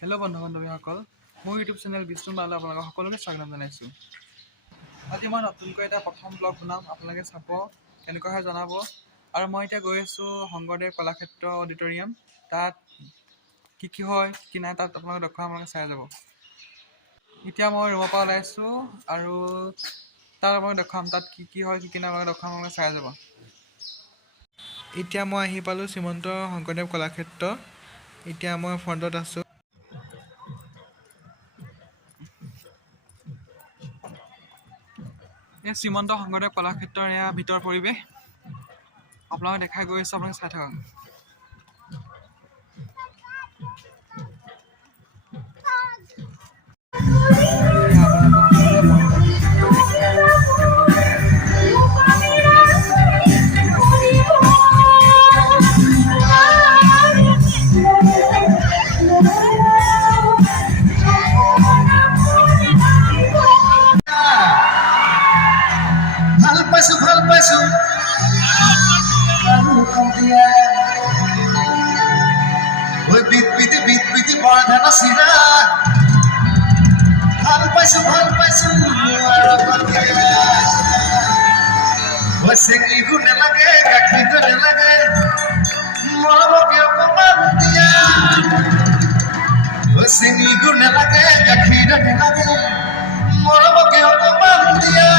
Hello' বন্ধু বান্ধৱীসকল, মোৰ YouTube channel Bishnu বালৈ আপোনালোকক সকলোকে স্বাগতম জনাইছোঁ। আজি মই নতুনকৈ এটা প্ৰথম ব্লগ বনাম, আপোনালোকে চাব কেনেকুৱা হয় জনাব। আৰু মই এতিয়া গৈ আছোঁ শংকৰদেৱ কলাক্ষেত্ৰ অডিটৰিয়াম। তাত কি হয় কি নাই তাত আপোনালোকে দেখুৱাম, আপোনালোকে চাই যাব। এতিয়া মই ৰুমৰ পৰা ওলাইছোঁ আৰু তাত আপোনালোকে দেখুৱাম, তাত কি হয় কি নাই আপোনালোকে দেখুৱাম, আপোনালোকে চাই যাব। এতিয়া মই আহি পালোঁ শ্ৰীমন্ত শংকৰদেৱ কলাক্ষেত্ৰ। এতিয়া মই ফ্ৰণ্টত আছোঁ। এই শ্ৰীমন্ত শংকৰদেৱ কলাক্ষেত্ৰৰ এয়া ভিতৰৰ পৰিৱেশ আপোনালোকে দেখাই গৈ আছোঁ, আপোনালোকে চাই থাকক। ভাল পাইছোঁ ঐ বিধ বৰধান চিৰা ভাল পাইছোঁ ঐ চেঙিটো নেলাগে গাখীৰটো নেলাগে মৰমকে অকমান দিয়া ঐ চেঙিটো নেলাগে গাখীৰটো নেলাগে মৰমকে অকমান দিয়া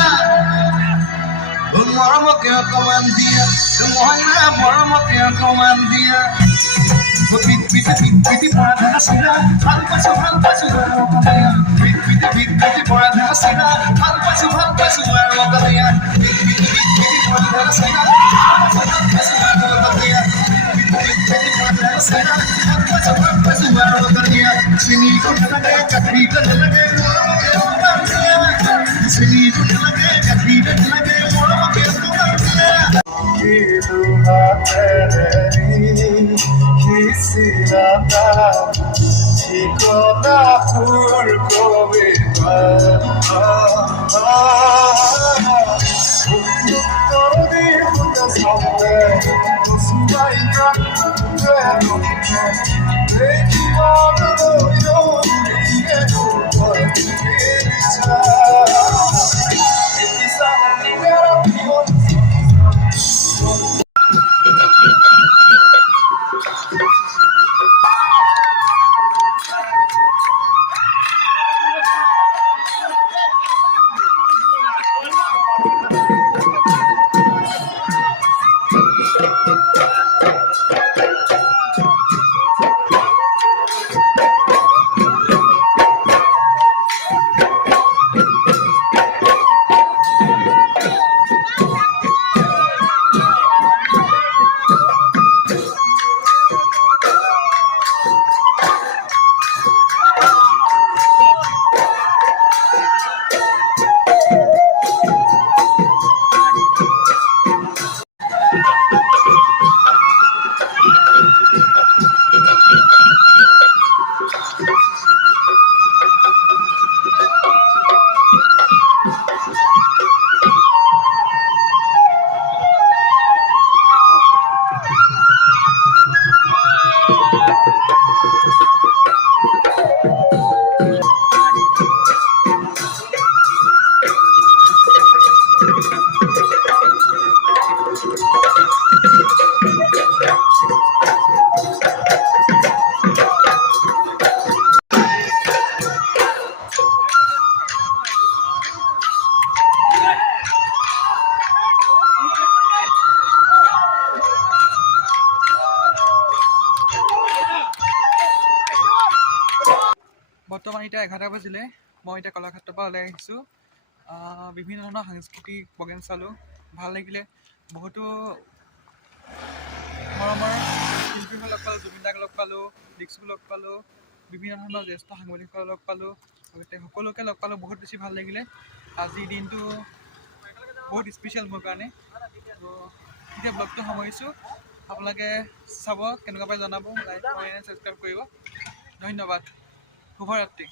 মৰমকে অকমান দিয়া মইনা মৰমকে অকমান দিয়া বিধ বৰধান চিৰা ভাল পাইছোঁ বিধ বৰধান চিৰা ভাল পাইছোঁ আৰু অকলীয়া বিধ বৰধান চিৰা ভাল পাইছোঁ আৰু অকলীয়া আৰু অকলীয়া চেনিটো নেলাগে গাখীৰটো নেলাগে মৰমকে অকমান দিয়া চেনিটো নেলাগে গাখীৰটো নেলাগে মৰমকে অকমান দিয়া Quisiera ঠিকনা ফুল কবিতা বৰ্তমান এতিয়া 11টা বাজিলে। মই এতিয়া কলাক্ষেত্ৰৰ পৰা ওলাই আহিছোঁ। বিভিন্ন ধৰণৰ সাংস্কৃতিক প্ৰগ্ৰেম চালোঁ, ভাল লাগিলে। বহুতো মৰমৰ শিল্পীসকল লগ পালোঁ, জুবিন দাক লগ পালোঁ, দিক্সুক লগ পালোঁ, বিভিন্ন ধৰণৰ জ্যেষ্ঠ সাংবাদিকসকলক লগ পালোঁ, লগতে সকলোকে লগ পালোঁ। বহুত বেছি ভাল লাগিলে। আজিৰ দিনটো বহুত স্পেচিয়েল মোৰ কাৰণে। তো এতিয়া ব্লগটো সামৰিছোঁ। আপোনালোকে চাব, কেনেকুৱা পাই জনাব, লাইক কমেণ্ট ছাবস্ক্ৰাইব কৰিব। ধন্যবাদ। শুভৰাত্ৰি।